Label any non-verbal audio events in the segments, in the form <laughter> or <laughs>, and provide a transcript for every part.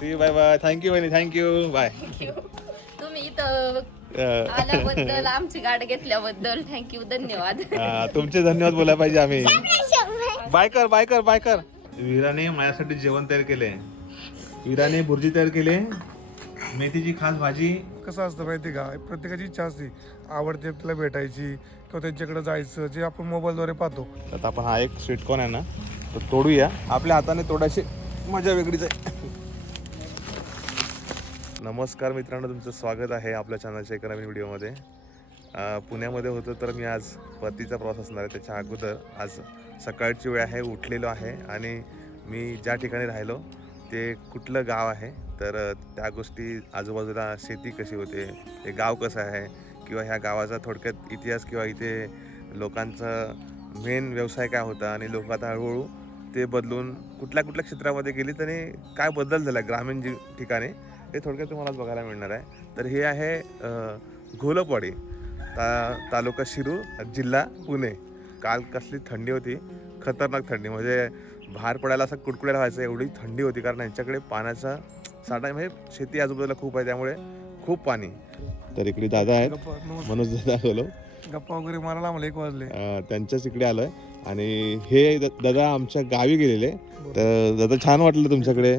See bye bye thank you वहिनी thank you bye तुम्ही इथं आल्याबद्दल आमची गाडी घेतल्याबद्दल थँक्यू धन्यवाद. तुमचे धन्यवाद बोलायला पाहिजे आम्ही. बाय कर बाय कर बाय कर. वीराने माझ्यासाठी जेवण तयार केले. वीराने भुर्जी तयार केली. मेथीची खास भाजी. कसं असतं माहिती का? प्रत्येकाची इच्छा असते. आवडते व्यक्तीला भेटायची किंवा त्यांच्याकडे जायचं जे आपण मोबाईलद्वारे पाहतो. आता आपण हा एक स्वीट कॉर्न आहे ना तो तोडूया. आपल्या हाताने तोडायची मजा वेगळीच आहे. नमस्कार मित्रांनो तुमचं स्वागत आहे आपल्या चॅनलच्या एका नवीन व्हिडिओमध्ये. पुण्यामध्ये होतं तर मी आज परतीचा प्रवास असणार आहे. त्याच्या अगोदर आज सकाळची वेळ आहे उठलेलो आहे आणि मी ज्या ठिकाणी राहिलो ते कुठलं गाव आहे? तर त्या गोष्टी आजूबाजूला शेती कशी होते? ते गाव कसं आहे? किंवा ह्या गावाचा थोडक्यात इतिहास किंवा इथे लोकांचं मेन व्यवसाय काय होता आणि लोक आता हळूहळू ते बदलून कुठल्या कुठल्या क्षेत्रामध्ये गेली त्याने काय बदल झाला ग्रामीण जी ठिकाणी? हे थोडक्यात तुम्हाला बघायला मिळणार आहे. तर हे आहे घोलपवाडी ता तालुका शिरूर जिल्हा पुणे. काल कसली थंडी होती. खतरनाक थंडी. म्हणजे बाहेर पडायला असं कुडकुड्या व्हायचं एवढी थंडी होती. कारण यांच्याकडे पाण्याचा साठा म्हणजे शेती आजूबाजूला खूप आहे त्यामुळे खूप पाणी. तर इकडे दादा आहेत. मनोज दादा बोलो गप्पा वगैरे मारायला आम्हाला एक वाजले. त्यांच्याच इकडे आलोय. आणि हे दादा आमच्या गावी गेलेले. तर दादा छान वाटलं तुमच्याकडे.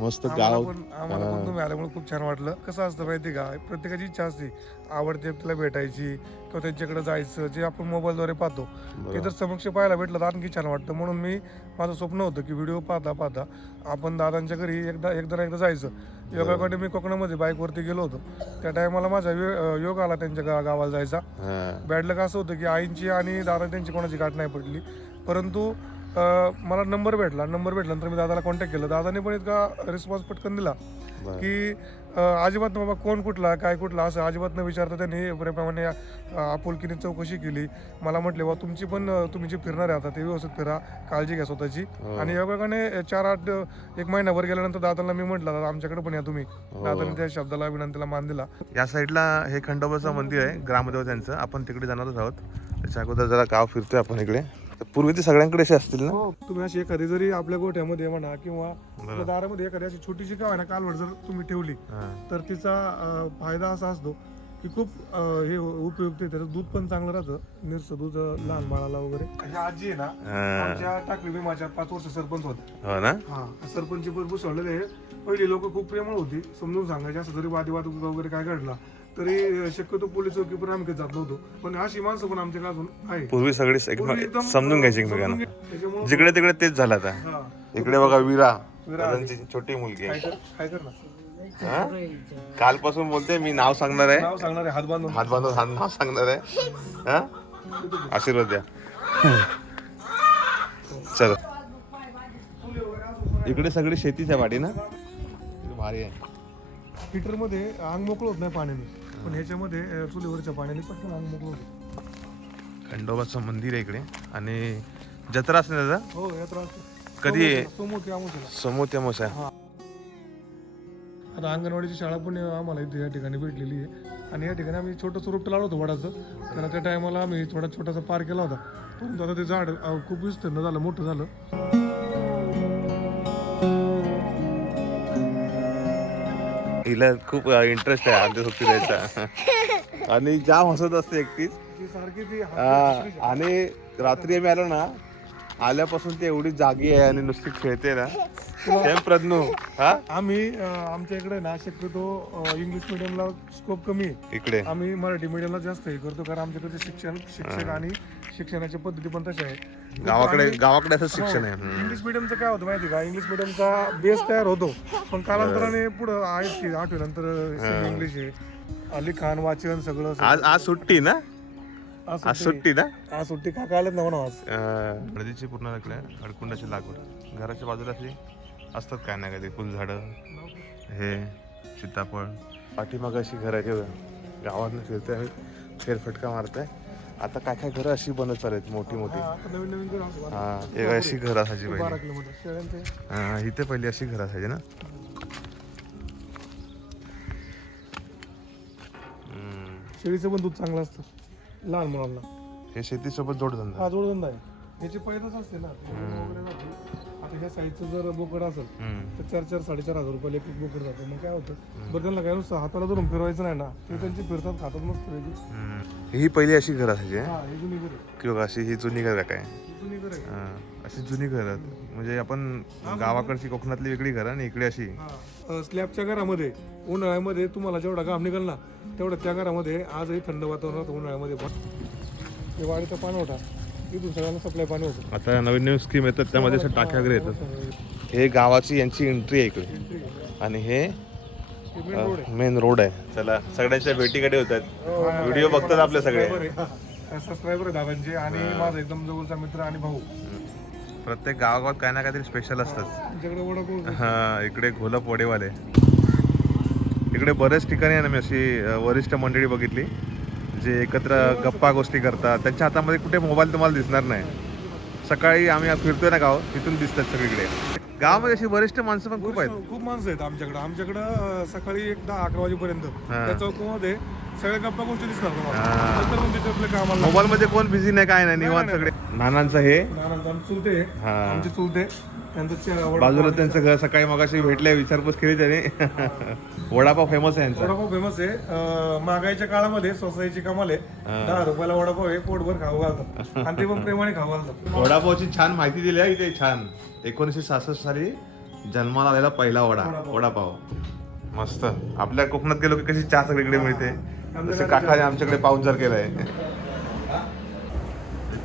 मस्त आम्हाला गाव. पण आम्हाला पण तुम्ही आल्यामुळे खूप छान वाटलं. कसं असतं माहिती का? प्रत्येकाची इच्छा असते. आवडते व्यक्तीला भेटायची किंवा त्यांच्याकडे जायचं जे आपण मोबाईलद्वारे पाहतो. ते जर समक्ष पाहायला भेटलं तर आणखी छान वाटतं. म्हणून मी माझं स्वप्न होतं की व्हिडिओ पाहता पाहता आपण दादांच्या घरी एकदा एकदा ना एकदा जायचं. योगाकडे मी कोकणामध्ये बाईकवरती गेलो होतो. त्या टायमाला माझा योग आला त्यांच्या गा- गावाला जायचा. हा. बॅड लक असं होतं की आईंची आणि दादा त्यांची कोणाची गाठ नाही पडली. परंतु मला नंबर भेटला. नंबर भेटल्यानंतर मी दादाला कॉन्टॅक्ट केलं. दादाने पण इतका रिस्पॉन्स पटकन दिला. की अजिबात बाबा कोण कुठला काय कुठला असं अजिबात न विचारता त्यांनी प्रेमाने आपुलकीने चौकशी केली. मला म्हटले बा तुमची पण तुम्ही जे फिरणार आहे आता ते व्यवस्थित फिरा. काळजी घ्या स्वतःची. हो. आणि योगाने चार आठ एक महिनाभर गेल्यानंतर दादाला मी म्हटलं दादा आमच्याकडे पण या तुम्ही. हो. दादाने त्या शब्दाला विनंतीला मान दिला. या साईडला हे खंडोबाचं मंदिर आहे ग्रामदेव त्यांचं आपण तिकडे जाणारच आहोत. त्याच्या अगोदर जरा गाव फिरतोय आपण इकडे. पूर्वी ते सगळ्यांकडे असे असतील ना? हो तुम्ही अशी एखादी जरी आपल्या गोठ्यामध्ये म्हणा किंवा आपल्या दारामध्ये एखादी अशी छोटीशी काय ना कालवड जर तुम्ही ठेवली. तर तिचा अं, फायदा असा असतो की खूप अं, हे उपयुक्त आहे. त्याचं दूध पण चांगलं राहतं. निरस दूध अं, लहान बाळाला वगैरे. अशी आजी आहे ना हा. आमच्या टाकळी भीमाच्या पाच वर्ष सरपंच होते हो ना? हा सरपंच पद भूषवलेले पहिली लोक खूप प्रेमळ होती. समजून सांगायचे असं जरी वादविवाद वगैरे काय घडला तरी शक्यतो पोलीस चौकी पण आम्ही जात नव्हतो. पण अशी माणसं पण आमच्या अजून आहे पूर्वी सगळी पूर्वी एकमेक- एकदम, समजून घ्यायची एकमेकांना. त्याच्यामुळं जिकडे तिकडे तेच झालं आता. हा. इकडे बघा विरा. दादांची छोटी मुलगी. काय आहे कर काय कर ना हा? कालपासून बोलते मी नाव सांगणार आहे. नाव सांगणार आहे हात बांधून. हात बांधून हात नाव सांगणार आहे. हा? आशीर्वाद द्या. चल. इकडे सगळी शेतीच आहे वाडी ना? भारी आहे. हिटरमध्ये अंग मोकळं होत नाही पाण्याने. पण ह्याच्यामध्ये चुलीवरच्या पाण्याने पटकन अंग मोकळं होतं. खंडोबाचं मंदिर आहे इकडे. आणि जत्रा असते दादा? हो यात्रा असते. कधी? आहे? समोर ते आमोशाला. समोर त्या मसा आता अंगणवाडीची शाळा पण आम्हाला इथे या ठिकाणी भेटलेली आहे. आणि या ठिकाणी आम्ही छोटंसं रोपटं लावलं होतं वडाचं. तर त्या टायमाला आम्ही थोडा छोटासा पार केला होता. परंतु आता ते झाड खूप विस्तीर्ण झालं मोठं झालं. हिला खूप इंटरेस्ट आहे आमच्या आमच्यासोबत फिरायचा <laughs> आणि जाम हसत असते एकटीच. आणि रात्री आम्ही आलो ना आल्यापासून ती एवढी जागी आहे आणि नुसती खेळते ना. सेम प्रज्ञू. हा? आम्ही अं, आमच्या इकडे ना शक्यतो अं, इंग्लिश मिडियमला स्कोप कमी आहे. इकडे. आम्ही मराठी मीडियमला जास्त हे करतो कारण आमच्याकडे शिक्षण शिक्षक आणि शिक्षणाच्या पद्धती पण तशा आहे गावाकडे गावाकडे असं शिक्षण आहे. हम्म. इंग्लिश मिडियमचं काय होतं माहिती का? इंग्लिश मिडियमचा बेस तयार होतो. पण कालांतराने पुढं आहेच की आठवी नंतर इंग्लिश आहे. लिखाण वाचन सगळं आज आज सुट्टी ना? आज आज सुट्टी. ना? आज सुट्टी काका आलेत ना म्हणा आज. अं, नदीची पूर्ण लागल्या अडकुंडाची लागवड. घराच्या बाजूला अशी असतात काय ना काय ते फुलझाडं हे सीताफळ. पाठीमागं अशी घर आहे तेव्हा गावातनं फिरते आम्ही फेरफटका मारताय. आता काय काय घरं अशी बनत चालत मोठी मोठी. हा, नवीन नवीन हा एक अशी घर असायची हा, इथे पहिली अशी घर असायची ना. शेळीचं पण दूध चांगलं असतं लहान मुलांना. हे शेतीसोबत जोडधंदा. हा जोडधंदा आहे. याची पैदाच असते ना मोठ्या साईजचं जर बोकड असेल हम्म. तर चार चार साडेचार हजार रुपयाला एक एक बोकड जातं. मग काय होतं? बरं त्यांना काय नुसतं हाताला धरून फिरवायचं नाही ना ते त्यांची फिरतात खातात मस्त वेगळी हम्म. ही पहिली अशी घर असायची हा? हे जुनी घर. आहे. किंवा अशी ही जुनी घर काय? ही जुनी घर आहे. हा, अशी जुनी घर म्हणजे आपण गावाकडची कोकणातली वेगळी घर आणि इकडे अशी. हा. स्लॅबच्या घरामध्ये उन्हाळ्यामध्ये तुम्हाला जेवढा घाम निघाल ना तेवढं त्या घरामध्ये आजही थंड वातावरणात उन्हाळ्यामध्ये पण हे वाडीचा पाणवठा. इथून सगळ्यांना सप्लाय पाणी होतं. आता नवीन नवीन स्कीम येतात त्यामध्ये असं टाक्या वगैरे येतात. हे गावाची यांची एंट्री आहे इकडे. आणि हे मेन रोड आहे. चला सगळ्यांच्या भेटीकडे होतात. व्हिडिओ बघतात आपले सगळे. सबस्क्रायबर दादांचे आणि माझा एकदम जवळचा मित्र आणि भाऊ. प्रत्येक गावागावात काही ना काहीतरी स्पेशल असतात हा इकडे घोलप वडेवाले. इकडे बरेच ठिकाणी आहे ना मी अशी वरिष्ठ मंडळी बघितली. जे एकत्र गप्पा गोष्टी करतात त्यांच्या हातामध्ये कुठे मोबाईल तुम्हाला दिसणार नाही. सकाळी आम्ही फिरतोय ना गाव तिथून दिसतात सगळीकडे. गावामध्ये अशी वरिष्ठ माणसं पण खूप आहेत. खूप माणसं आहेत आमच्याकडे. आमच्याकडं सकाळी एक दहा अकरा वाजेपर्यंत. त्या चौकामध्ये सगळ्या गप्पा गोष्टी कामाला मोबाईल मध्ये कोण बिझी नाही काय नाही निवांत सगळे. नानांचं हे. नानांचं चुलते. हा. आमचे चुलते. त्यांचं बाजूला त्यांचं घर सकाळी मगाशी भेटले विचारपूस केली त्याने. <laughs> वडापाव फेमस आहे यांचा. वडापाव फेमस आहे. महागाईच्या काळामध्ये स्वसाईची कमाल आहे दहा रुपयाला वडापाव आहे पोटभर खाऊ घालतात. आणि ते पण <laughs> प्रेमाने खाऊ घालतात. वडापावची छान माहिती दिली आहे इथे छान. एकोणीसशे सहासष्ट साली जन्माला आलेला पहिला वडा वडापाव. मस्त. आपल्या कोकणात गेलो की कशी चहा सगळीकडे मिळते. काकाने आमच्याकडे पाहुणचार केलाय. <laughs>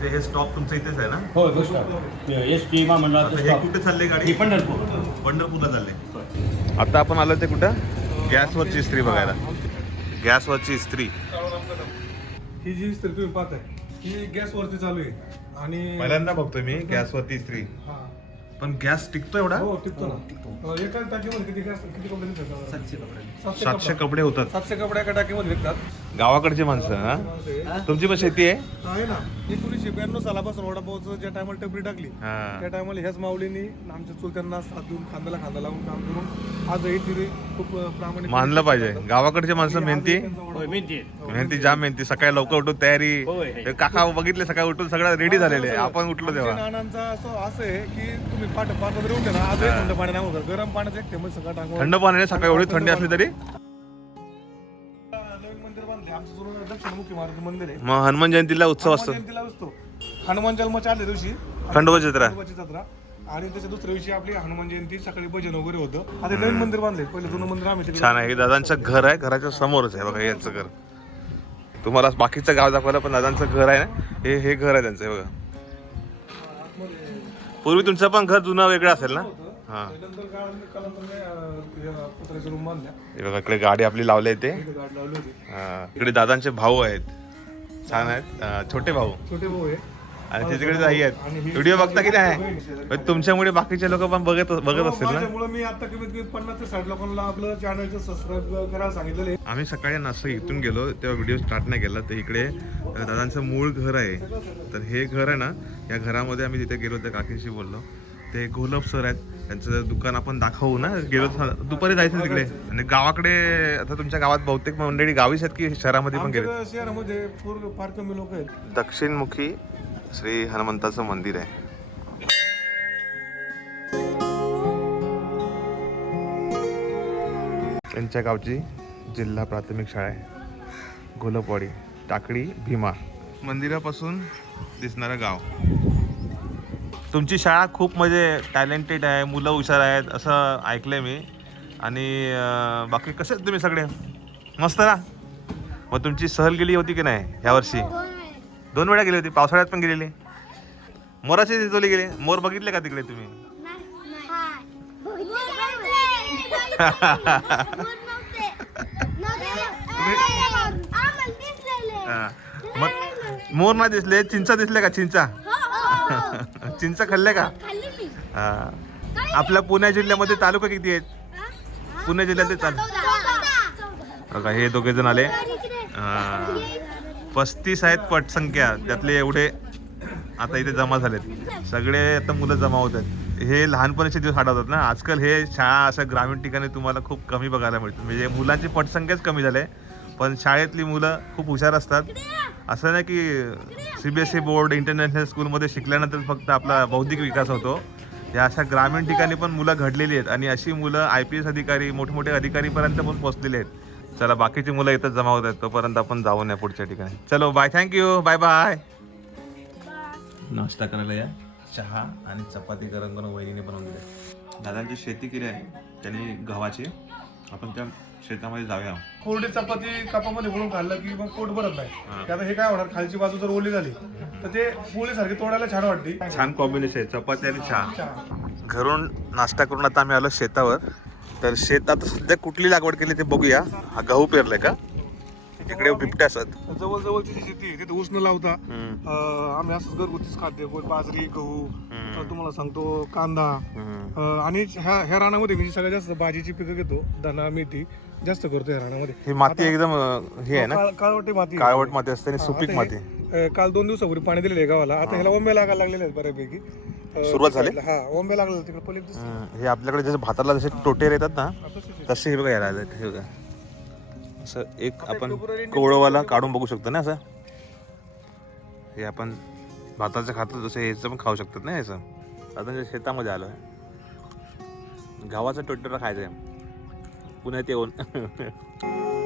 ते हे स्टॉप तुमचं इथेच आहे ना? हो दुसरा एस टी महामंडळाचं हे कुठे चालले ही गाडी पंढरपूर. पंढरपूरला चालले. आता आपण आलो ते कुठं? गॅसवरची इस्त्री बघायला. गॅसवरची इस्त्री. ही जी इस्त्री तुम्ही पाहताय ही गॅसवरती चालू आहे. आणि पहिल्यांदा बघतोय मी गॅसवरती इस्त्री. हा. पण गॅस टिकतो एवढा? हो टिकतो ना. अं, एका टाकीमध्ये किती गॅस किती कपडे निघतात? सातशे सातशे कपडे. कपडे होतात. सातशे कपडे एका टाकीमध्ये विकतात. गावाकडची माणसं हा. तुमची पण शेती आहे? आहे ना. एकोणीसशे ब्याण्णव सालापासून वडापावचं ज्या टायमाला टपरी टाकली हा. त्या टायमाला ह्याच माऊलींनी आमच्या चुलत्यांना साथ देऊन खांद्याला खांदा लावून काम करून आजही तिथे खूप प्रामाणिक मानलं पाहिजे. गावाकडचे माणसं मेहनती? होय मेहनती. मेहनती जाम मेहनती. सकाळी लवकर उठून तयारी. होय. ते काका बघितले सकाळी उठून सगळं रेडी झालेले. आपण उठलो आमच्या तेव्हा. नानांचा असं असं आहे की तुम्ही पाठ पाच वगैरे उठले ना आजही थंड पाणी नाही होतं गरम पाण्याचं एक थेंब सकाळ टाकून. थंड पाण्याने सकाळी एवढी थंडी असली तरी? नवीन मंदिर बांधले. आमचं जुनं दक्षिणमुखी महाराज मंदिर आहे. मग हनुमान जयंतीला उत्सव असतो. हनुमान जयंतीला असतो. हनुमान जन्माच्या आदल्या दिवशी खंडोबा जत्रा. खंडोबाची जत्रा. आणि त्याच्या दुसऱ्या दिवशी आपली हनुमान जयंती सकाळी भजन वगैरे होतं. आता नवीन मंदिर बांधले पहिले जुनं मंदिर आम्ही तिकडे छान आहे. हे दादांचं घर आहे. घराच्या समोरच आहे बघा यांचं घर. तुम्हाला बाकीचं गाव दाखवलं पण दादांचं घर आहे ना? हे हे घर आहे त्यांचं हे बघा. पूर्वी तुमचं पण घर जुनं वेगळं असेल ना? हा. नंतर काळात कालांतराने अं, त्या पत्र्याच्या रूम बांधल्या हे बघा इकडे गाडी आपली लावली आहे ते. इथे गाडी लावली होती. हा. इकडे दादांचे भाऊ आहेत. छान आहेत. अं, छोटे भाऊ. छोटे भाऊ आहे. आणि तिकडे आई आणि आहेत ही- व्हिडिओ बघता की नाही? पण तुमच्यामुळे बाकीचे लोक पण बघत बघत असतील ना? मी आता कमीत कमी पन्नास ते साठ लोकांना आपलं चॅनलचं सबस्क्राईब करायला सांगितलेलं आहे. आम्ही सकाळी नाश्ता इथून गेलो तेव्हा व्हिडिओ स्टार्ट नाही केला. तर इकडे दादांचं मूळ घर आहे. तर हे घर आहे ना या घरामध्ये आम्ही तिथे गेलो त्या काकींशी बोललो. ते गोलप सर आहेत. त्यांचं दुकान आपण दाखवू ना गेलो दुपारी जायचं तिकडे. आणि गावाकडे आता तुमच्या गावात बहुतेक मंडळी गावीच आहेत की शहरामध्ये पण गेले शहरामध्ये फार कमी लोक आहेत. दक्षिणमुखी श्री हनुमंताचं मंदिर आहे. त्यांच्या गावची जिल्हा प्राथमिक शाळा आहे. गोलपवाडी टाकडी भीमा मंदिरापासून दिसणारं गाव. तुमची शाळा खूप म्हणजे टॅलेंटेड आहे मुलं हुशार आहेत असं ऐकलंय मी. आणि बाकी कसे आहेत तुम्ही सगळे? मस्त ना? मग तुमची सहल गेली होती की नाही यावर्षी? दोन वेळा गेली होती पावसाळ्यात पण गेलेली. मोराची चिचोली गेले. मोर बघितले का तिकडे तुम्ही? मोर ना दिसले चिंचा दिसले का? चिंचा? चिंचा खाल्ले का. आपल्या पुणे जिल्ह्यामध्ये तालुका किती आहेत? पुणे जिल्ह्यात चाल बघा हे दोघे जण आले. हा. पस्तीस आहेत पटसंख्या त्यातले एवढे आता इथे जमा झालेत. सगळे आता मुलं जमा होत आहेत. हे लहानपणीचे दिवस आठवतात ना. आजकाल हे शाळा अशा ग्रामीण ठिकाणी तुम्हाला खूप कमी बघायला मिळते म्हणजे मुलांची पटसंख्याच कमी झाली आहे पण शाळेतली मुलं खूप हुशार असतात. असं नाही की C B S E board international स्कूलमध्ये शिकल्यानंतर फक्त आपला बौद्धिक विकास होतो. या अशा ग्रामीण ठिकाणी पण मुलं घडलेली आहेत. आणि अशी मुलं आय पी एस अधिकारी मोठमोठे अधिकारीपर्यंत पण पोचलेली आहेत. चला बाकीची मुलं इथं जमा होत आहेत तोपर्यंत आपण जाऊन या पुढच्या ठिकाणी. चलो बाय थँक्यू बाय बाय नाश्ता करायला या. चहा आणि चपाती गरम करून वहिनीने बनवून दिले दादांची शेती केली आहे त्यांनी गव्हाची. आपण त्या शेतामध्ये जाऊया. कोरडी चपाती कापामध्ये म्हणून खाल्लं की मग पोट भरत नाही. आता हे काय होणार खालची बाजू जर ओली झाली तर ते पोळीसारखी तोडायला छान वाटते छान कॉम्बिनेशन आहे चपाती आणि चहा. चहा. घरून नाश्ता करून आता आम्ही आलो शेतावर. तर शेत आता सध्या कुठली लागवड केली ते बघूया. हा गहू पेरलाय का? इकडे बिबटे असत. जवळ जवळची जी शेती आहे. तिथे उष्ण लावता अं, आम्ही असंच घरगुतीच खाद्य बाजरी गहू तर तुम्हाला सांगतो कांदा अं, आणि ह्या ह्या रानामध्ये मी सगळ्यात जास्त भाजीची पिकं घेतो. धना मेथी जास्त करतो या रानामध्ये. ही माती एकदम अं, हे आहे ना? काळ- काळवटी माती. काळवट माती असते आणि सुपीक माती. अं, काल दोन दिवसापूर्वी पाणी दिलेलं आहे गावाला. आता ह्याला ओंबे लागायला लागलेले आहेत बऱ्यापैकी. सुरुवात झाली? हा ओंबे लागले तिकडे पहिले दिसते. हम्म, हे आपल्याकडे जसे भाताला जसे टोटेर येतात ना. तसे हे बघा यायला आलेत, हे बघा असं एक आपण कोवळवाला काढून बघू शकतो ना असं हे आपण भाताचं खातो तसं ह्याचं पण खाऊ शकतात ना याचं आता म्हणजे शेतामध्ये आलो गावाचं टोटेरा खायचं आहे पुण्यात येऊन <laughs>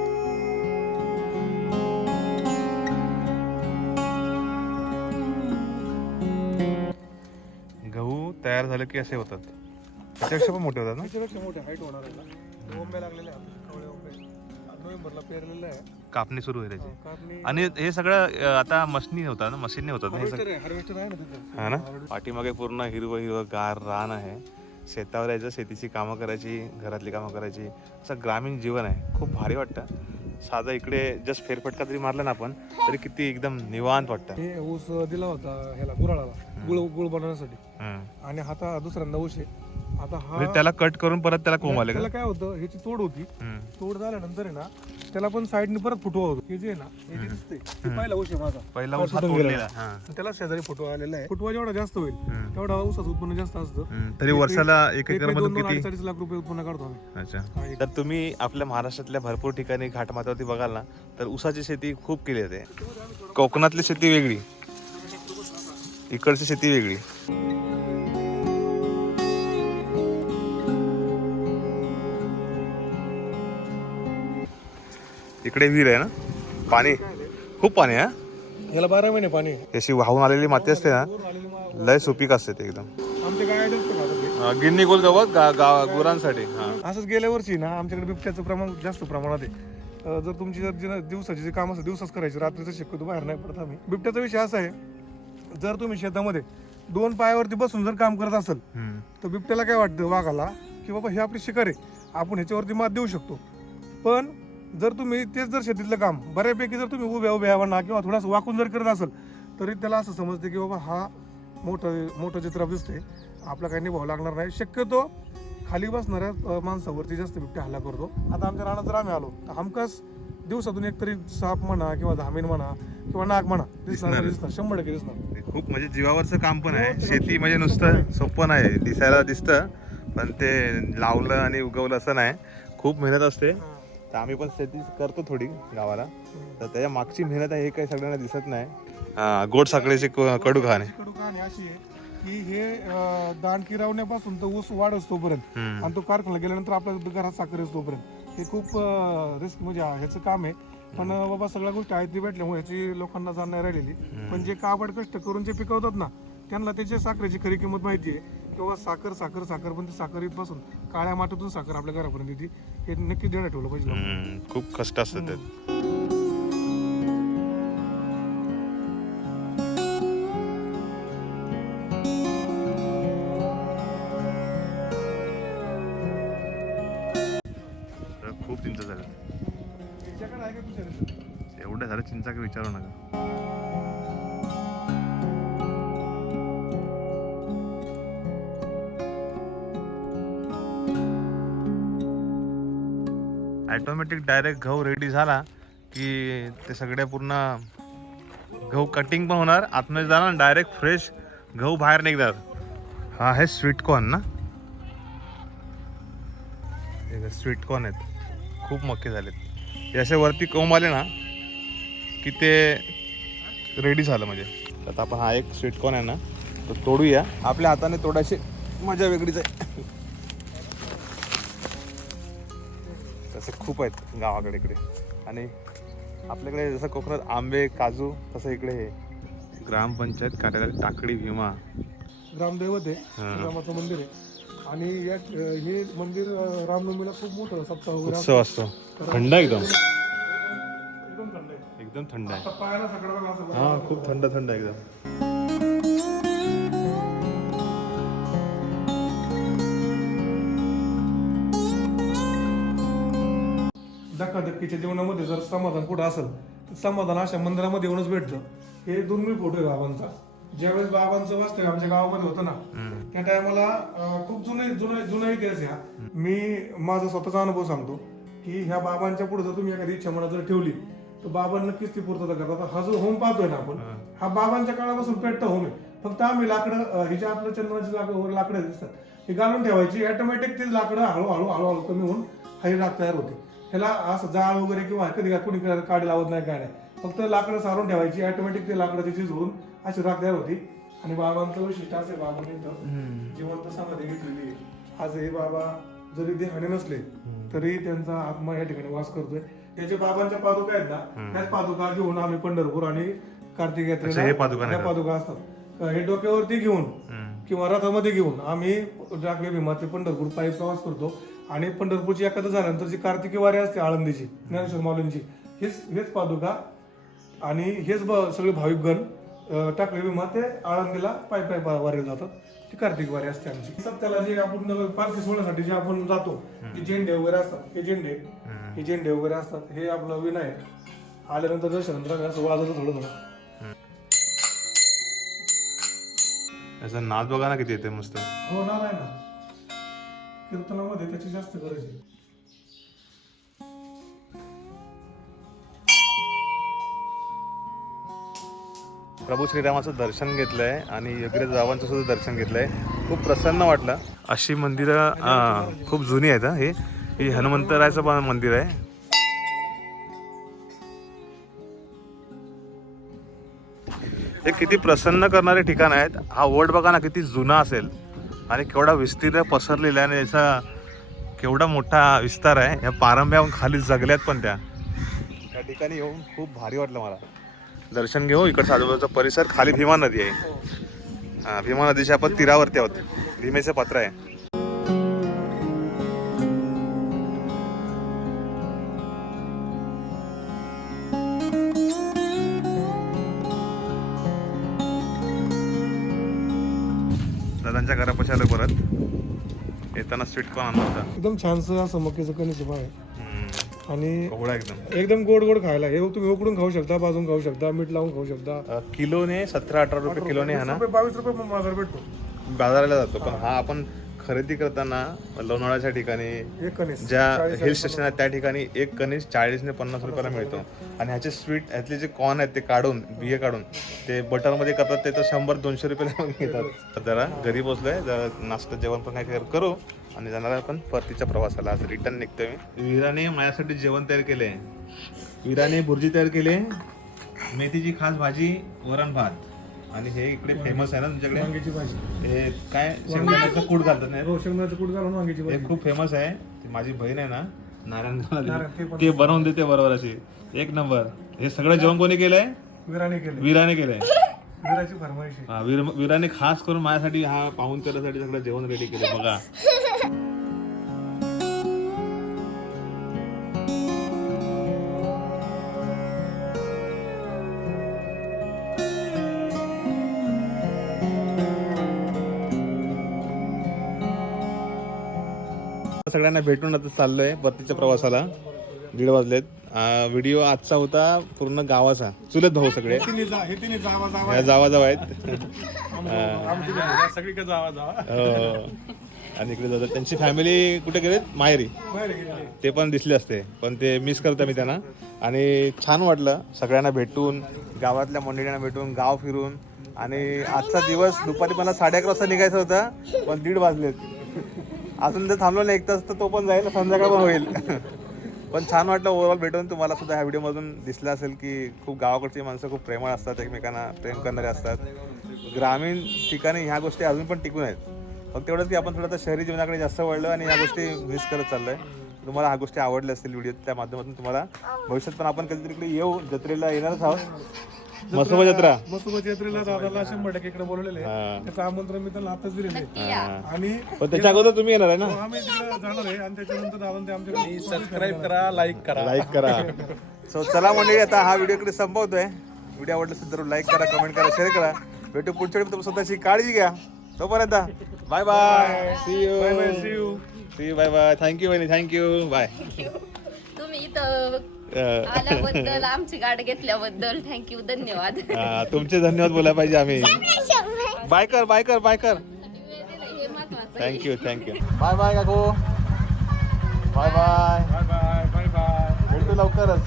तयार झाले की असे होतात. त्याच्यापेक्षा पण मोठे होतात ना? त्याच्यापेक्षा मोठे हाईट होणार आहे ना. ओंबे लागलेले आहे कवळे ओंबे नोव्हेंबरला पेरलेलं आहे. कापणी सुरू आहे त्याची. कापणी आणि हे सगळं आता मशनी होतात ना? मशीनने होतात ना हे ना हा पाठीमागे पूर्ण हिरवं हिरवं गार रान आहे. शेतावर यायचं शेतीची कामं करायची घरातली कामं करायची. असं ग्रामीण जीवन आहे. खूप भारी वाटतं. साधं इकडे जस्ट फेरफटका तरी मारला ना आपण तरी किती एकदम निवांत वाटतं. हे ऊस दिला होता ह्याला गुराळाला. गुळ गुळ बनवण्यासाठी. आणि आता दुसऱ्यांदा ऊस आहे. आता हा म्हणजे त्याला कट करून परत त्याला कोंब आले का? त्याला काय होतं ह्याची तोड होती. हम्म. तोड झाल्यानंतर आहे ना त्याला पण साईडने परत फुटवा होतो. हे जे आहे ना हे जे दिसतंय ते पहिला ऊस आहे माझा. पहिला ऊस हा फुटून. तोडलेला. हा. त्याला शेजारी फुटवा आलेला आहे. फुटवा जेवढा जास्त होईल हम्म. तेवढा ऊसाचं उत्पन्न जास्त असतं. हम्म. तरी वर्षाला एक एक एकर मधून किती? अडीच लाख रुपये उत्पन्न काढतो आम्ही. अच्छा. तर तुम्ही आपल्या महाराष्ट्रातल्या भरपूर ठिकाणी घाटमाथ्यावरती बघाल ना तर ऊसाची शेती खूप केली जाते. कोकणातली शेती वेगळी. इकडची शेती वेगळी. इकडे विहीर आहे ना? पाणी. खूप पाणी आहे हा? याला बारा महिने पाणी. अशी वाहून आलेली माती असते ना लय सुपीक असते ते एकदम. हे. गिन्नी गोल गवत गुरांसाठी हा. असंच गेल्या वर्षी ना आमच्याकडे बिबट्याचं प्रमाण जास्त प्रमाणात आहे. जर तुमची जर दिवसाची जे काम असतं दिवसाच करायचे रात्रीचं शक्यतो बाहेर नाही पडत आम्ही. बिबट्याचा विषय असा आहे जर तुम्ही शेतामध्ये दोन पायावरती बसून जर काम करत असाल. तर बिबट्याला काय वाटतं वाघाला? की बाबा हे आपली शिकार आहे. आपण ह्याच्यावरती मात देऊ शकतो. पण जर तुम्ही तेच जर शेतीतलं काम बऱ्यापैकी जर तुम्ही उभ्या उभ्या म्हणा किंवा थोडासा वाकून जर करत असाल तरी त्याला असं समजते की बाबा हा मोठं मोठं चित्र दिसतंय. आपला काही निभाव लागणार नाही. शक्यतो खाली बसणाऱ्या माणसावरती जास्त बिबट्या हल्ला करतो. आता आमच्या रानात जर आम्ही आलो तर हमखास दिवसातून एकतरी साप म्हणा किंवा धामीन म्हणा किंवा नाग म्हणा दिसणार दिसणार शंभर टक्के दिसणार. खूप म्हणजे जीवावरचं काम पण आहे. शेती म्हणजे नुसतं सोपं नाही दिसायला दिसतं पण ते लावलं आणि उगवलं असं नाही. खूप मेहनत असते. तर आम्ही पण शेती करतो थोडी गावाला. तर त्याच्या मागची मेहनत आहे हे काही सगळ्यांना दिसत नाही. गोड साखरेचे क- कडू खाणे. कडू कहाणी अशी आहे. की हे अं, दाण किरावण्यापासून तर ऊस वाढ तोपर्यंत हम्म. आणि तो कारखाना गेल्यानंतर आपल्या घरात साखर तोपर्यंत. हे खूप रिस्क म्हणजे ह्याचं काम आहे. पण अं, बाबा सगळ्या गोष्टी आहेत ती भेटल्यामुळे ह्याची लोकांना जाण नाही राहिलेली. पण जे काबड कष्ट करून जे पिकवतात ना त्यांना त्याची साखरेची खरी किंमत माहिती आहे. किंवा साखर साखर साखर पण ती साखर इथपासून काळ्या मातीतून साखर आपल्या घरापर्यंत येते. हे नक्की देण्यात ठेवलं पाहिजे. हम्म, खूप कष्ट असतात त्यात. विचारू नका. ॲटोमॅटिक डायरेक्ट गहू रेडी झाला की ते सगळे पूर्ण गहू कटिंग पण होणार. आतमध्ये जाणार डायरेक्ट फ्रेश गहू बाहेर निघणार. हा आहे स्वीट कॉर्न ना? स्वीट कॉर्न आहेत खूप मक्के झालेत. हे वरती कोंब आले ना की ते रेडी झालं म्हणजे. आता आपण हा एक स्वीट कॉर्न आहे ना तो तोडूया. आपल्या हाताने तोडायचे मजा वेगळीच आहे. तसे खूप आहेत गावाकडे इकडे. आणि आपल्याकडे जसं कोकणात आंबे काजू तसं इकडे हे. ग्रामपंचायत कार्यालय टाकळी भीमा. ग्रामदैवत आहे. रामाचं मंदिर आहे. आणि या हे मंदिर रामनवमीला खूप मोठं सप्ताह. उत्सव असतो. थंड एकदम. एकदम थंड आहे. हा खूप थंड थंड आहे एकदम. धक्काधक्कीच्या जीवनामध्ये जर समाधान कुठं असेल तर समाधान अशा मंदिरामध्ये येऊनच भेटतं. हे दुर्मिळ फोटो आहे बाबांचा. ज्यावेळेस बाबांचं वास्तव्य आमच्या गावामध्ये होतं ना त्या टायमाला खूप जुने जुना जुना इतिहास आहे हा. मी माझा स्वतःचा अनुभव सांगतो की ह्या बाबांच्या पुढे जर तुम्ही एखादी इच्छा मनात जर ठेवली तर बाबा नक्कीच ती पूर्तता करतात. हा जो होम पाहतोय ना आपण हा. बाबांच्या काळापासून पेटता होम आहे. फक्त आम्ही लाकडं अं, हे जे आपलं चंदनाची लाकडं लाकडं दिसतात हे घालून ठेवायची. ऑटोमॅटिक ती लाकडं हळूहळू हळूहळू कमी होऊन हा राग तयार होते. ह्याला असं जाळ वगैरे किंवा कधी कुणी काडी लावत नाही काय नाही. फक्त लाकडं सारून ठेवायची. ऑटोमॅटिक ते लाकडं त्याची झोडून अशी राख तयार होती. आणि बाबांचं वैशिष्ट्य असे बाबांनी जिवंत समाधी घेतलेली आज हे बाबा जरी देहाने नसले तरी त्यांचा आत्मा या ठिकाणी वास करतोय. त्याचे बाबांच्या पादुका आहेत ना त्याच पादुका घेऊन आम्ही पंढरपूर आणि कार्तिक हे पादुका यात्रेला नाही ह्या पादुका असतात. हे डोक्यावरती घेऊन किंवा रथामध्ये घेऊन आम्ही डाकवे भीमा ते पंढरपूर पायी प्रवास करतो. आणि पंढरपूरची एखादं झाल्यानंतर जी कार्तिकी वारी असते आळंदीची ज्ञानेश्वर माऊलींची. हेच हेच पादुका आणि हेच ब- सगळे भाविकगण अं, टाकळे भीमा ते आळंदीला पायी पायी पा- वारीला जातात. ती कार्तिक वारी असते आमची. सप्त्याला जे आपण पालखी सोहळ्यासाठी जे आपण जातो ते झेंडे वगैरे असतात हे झेंडे हे झेंडे वगैरे असतात हे आपलं विनायक आल्यानंतर असं वाजवतो थोडं थोडं. याचा नाद बघा ना किती येते मस्त. हो ना नाही ना. कीर्तनामध्ये त्याची जास्त गरज आहे. प्रभू श्रीरामाचं दर्शन घेतलंय आणि योगीराज बाबांचं सुद्धा दर्शन घेतलंय. खूप प्रसन्न वाटलं. अशी मंदिरं अं, खूप जुनी आहेत हं, ही. हे हनुमंतरायचं पण मंदिर आहे. हे किती प्रसन्न करणारे ठिकाण आहेत. हा वड बघा ना किती जुना असेल. आणि केवढा विस्तीर्ण पसरलेला आहे आणि याचा केवढा मोठा विस्तार आहे. या पारंब्या खाली जगल्यात पण त्या. त्या ठिकाणी येऊन खूप भारी वाटलं मला. दर्शन घेऊ इकडचा आजूबाजूचा परिसर. खाली भीमा नदी आहे. भीमा नदीच्या आपण तीरावरती आहोत. भीमेचं पात्र आहे. येताना स्वीट कॉर्न आणलं होतं? एकदम छानसं असं मक्याचं कणीचं भाव आहे हम्म. आणि कोवळा एकदम. एकदम गोड गोड खायला. हे तुम्ही उकडून खाऊ शकता भाजून खाऊ शकता मीठ लावून खाऊ शकता. अ, किलोने सतरा अठरा रुपये किलोने हा ना? रुपये बावीस रुपये पण बाजार भेटतो. बाजाराला जातो पण हा. आपण खरेदी करताना लोणावळ्याच्या ठिकाणी एक कणीस. ज्या हिल स्टेशन आहेत त्या ठिकाणी एक कणीस चाळीस ने पन्नास रुपयाला मिळतो. आणि ह्याचे स्वीट ह्यातले जे कॉर्न आहेत ते काढून बिये काढून ते बटरमध्ये करतात ते तर शंभर दोनशे रुपयाला घेतात. तर जरा घरी पोचलोय जरा नाश्ता जेवण पण काय करू. आणि जाणार आहे आपण परतीच्या प्रवासाला. आज रिटर्न निघतोय मी. वीराने माझ्यासाठी जेवण तयार केले. वीराने भुर्जी तयार केली मेथीची खास भाजी वरण भात. आणि हे इकडे फेमस आहे ना तुमच्याकडे? वांग्याची भाजी. हे काय? शेंगदाण्याचं कूट घालतात नाही हो? शेंगदाण्याचं कूट घालून वांग्याची हे भाजी खूप फेमस आहे. ती माझी बहीण आहे ना नारायण ते बनवून देते बरोबर अशी. एक नंबर. हे सगळं जेवण कोणी केलंय? विराने केले वीराने केलंय. विराची फरमाईश. हा, वीराने खास करून माझ्यासाठी हा पाहून त्यासाठी सगळं जेवण रेडी केलं बघा. सगळ्यांना भेटून आता चाललोय परतीच्या प्रवासाला. दीड वाजलेत. व्हिडिओ आजचा होता पूर्ण गावाचा. चुलत भाऊ सगळे. हे ह्या जावा जावा आहेत. जावा हो. आणि इकडे जातात. त्यांची फॅमिली कुठे गेलेत? माहेरी. ते पण दिसले असते. पण ते मिस करतो मी त्यांना. आणि छान वाटलं सगळ्यांना भेटून गावातल्या मंडळींना भेटून गाव फिरून. आणि आजचा दिवस दुपारी मला साडे अकरा वाजता निघायचा होता पण दीड वाजलेत. अजून जर थांबलो नाही एक तास तर तो पण जाईल संध्याकाळ पण होईल. पण छान वाटलं ओव्हरऑल भेटून. तुम्हाला सुद्धा ह्या व्हिडिओमधून दिसलं असेल की खूप गावाकडची माणसं खूप प्रेमळ असतात एकमेकांना प्रेम करणारे असतात. ग्रामीण ठिकाणी ह्या गोष्टी अजून पण टिकून आहेत. फक्त एवढंच की आपण थोडं आता शहरी जीवनाकडे जास्त वळलो आणि ह्या गोष्टी मिस करत चाललोय. तुम्हाला ह्या गोष्टी आवडल्या असतील व्हिडिओ त्या माध्यमातून तुम्हाला. भविष्यात पण आपण कधीतरी इकडे येऊ जत्रेला येणारच आहोत. मसोबा जत्रा. मसोबत यात्रेला दादाला शंभर टक्के इकडे बोलवलेले आहे. हा. त्याचं आमंत्रण मी त्यांना आताच दिलेले या. आणि पण त्याच्या अगोदर तुम्ही येणार आहे ना? आम्ही तिकडे जाणार आहे. आणि त्याच्यानंतर दादा ते आमच्याकडे सबस्क्राईब करा लाईक करा. लाईक करा. <laughs> सो चला मंडळी आता हा व्हिडिओ इकडे संपवतोय. व्हिडिओ आवडला असेल तर लाईक करा कमेंट करा शेअर करा. भेटू पुढच्या वेळी तुम्ही स्वतःची काळजी घ्या. तोपर्यंत bye bye see you see you. See you bye bye thank you वहिनी थँक्यू बाय तुम्ही इथं आल्याबद्दल आमची गाडी घेतल्याबद्दल थँक्यू धन्यवाद. <laughs> तुमचे धन्यवाद बोलायला पाहिजे आम्ही. बाय कर बाय कर बाय कर. Thank you thank you bye bye काकू. Bye bye bye bye bye bye भेटू लवकरच.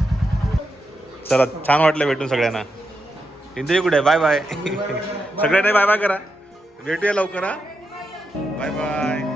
चला छान वाटलं भेटून सगळ्यांना. इंदू कुठे? बाय बाय सगळ्यांना बाय बाय करा. भेटूया लवकर हा. Bye bye